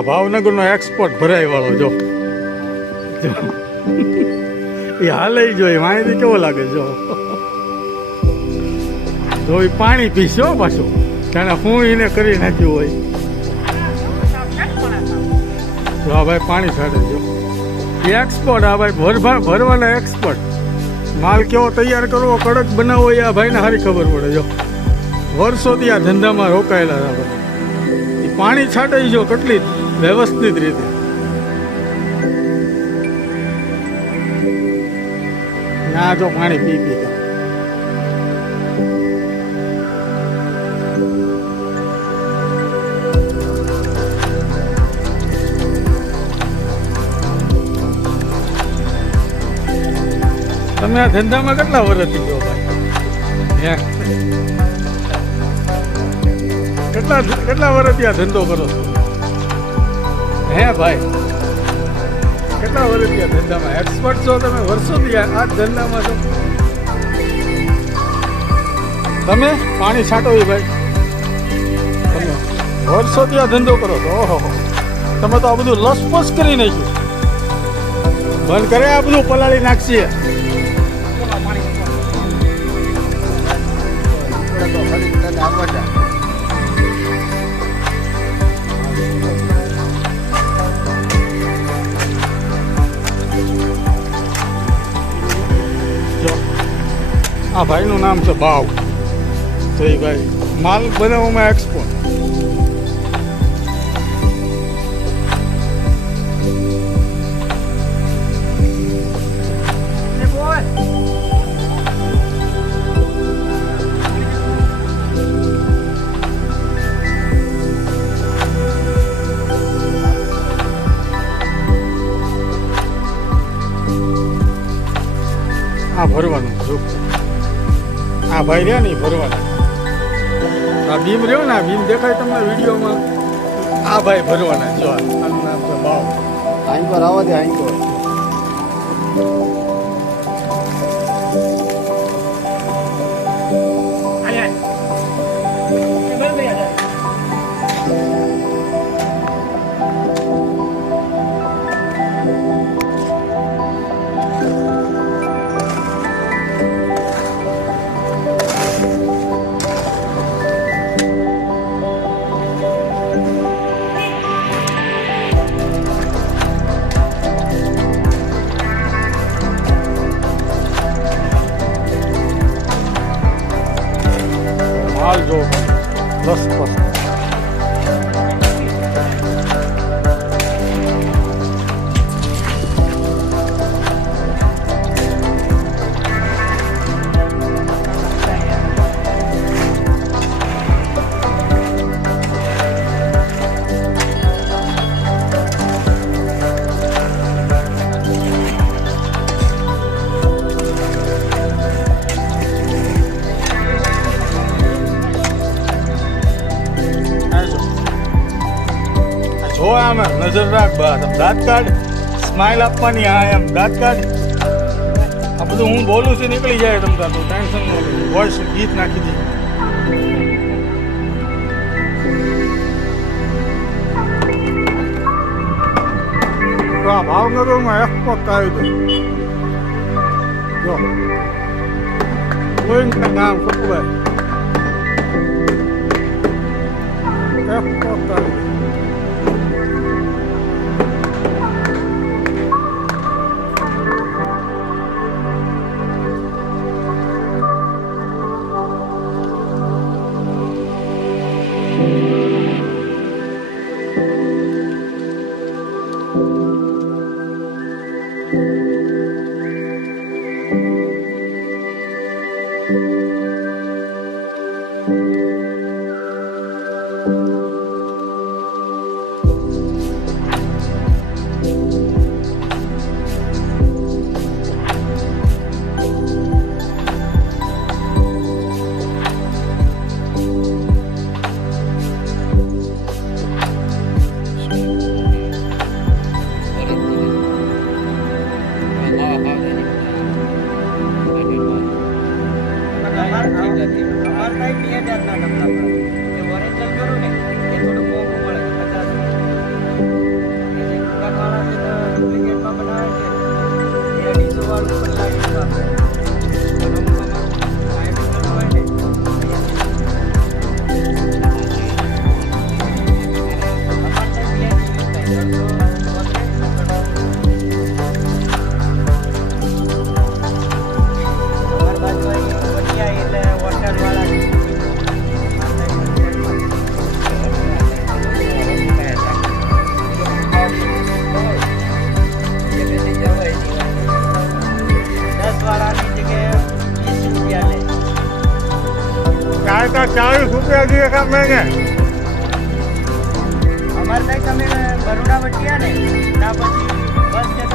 આ ભાવનગરનો એક્સપોર્ટ ભરાઈ વાળો જો એ હાલે જોઈએ માહિતી કેવો લાગે જો તો એ પાણી પીશો પાછું કારણ હું એને કરી નાખ્યું હોય તો આ ભાઈ પાણી છાડે જો એ એક્સપોર્ટ આ ભાઈ ભરવાના એક્સપોર્ટ માલ કેવો તૈયાર કરવો કડક બનાવવો એ આ ભાઈને સારી ખબર પડે જો વર્ષોથી આ ધંધામાં રોકાયેલા હતા ભાઈ એ પાણી છાંટે જો કેટલી વ્યવસ્થિત રીતે ના જો પાણી પી તમે આ ધંધામાં કેટલા વર્ષથી જો ભાઈ કેટલા વર્ષથી આ ધંધો કરો છો હે ભાઈ કેટલા વર્ષથી આ ધંધામાં એક્સપર્ટ છો તમે વર્ષોથી આ ધંધામાં છો તમે પાણી છાંટો એ ભાઈ તમે વર્ષોથી આ ધંધો કરો છો ઓહો તમે તો આ બધું લસપસ કરી નાખ્યું બંધ કરે આ બધું પલાળી નાખશે આ ભાઈનું નામ છે ભાવ તો એ ભાઈ માલ બનાવવામાં એક્સપોર્ટ આ ભરવાનું આ ભાઈ રહ્યા ને ભરવાના આ ભીમ રહ્યો ને આ ભીમ દેખાય તમને વિડીયોમાં આ ભાઈ ભરવાના જો આનું નામ છે ભાવ આઈ પર આવવા દે આઈ પર હાલ જો બસ બસ જો આમ નજર રાખ બસ દાંત કાઢ સ્માઇલ આપવાની હા એમ દાંત કાઢ આ બધું હું બોલું છું નીકળી જાય તમ તાર તો ટેન્શન ન વોઇસ ગીત નાખી દે તો આ ભાવનગરમાં એક્સપોર્ટ આવ્યું હતું જો કોઈ નામ ખોટું એક્સપોર્ટ આવ્યું $2000 ના ડબ્બા એ ઓરેન્જ કરું ને એ થોડું મોંઘું મળે 50 ચાય તો 40 રૂપિયા જોઈએ કા મેંગે અમારે ત્યાં તમે બરોડા વટિયા ને ત્યાં પછી બસ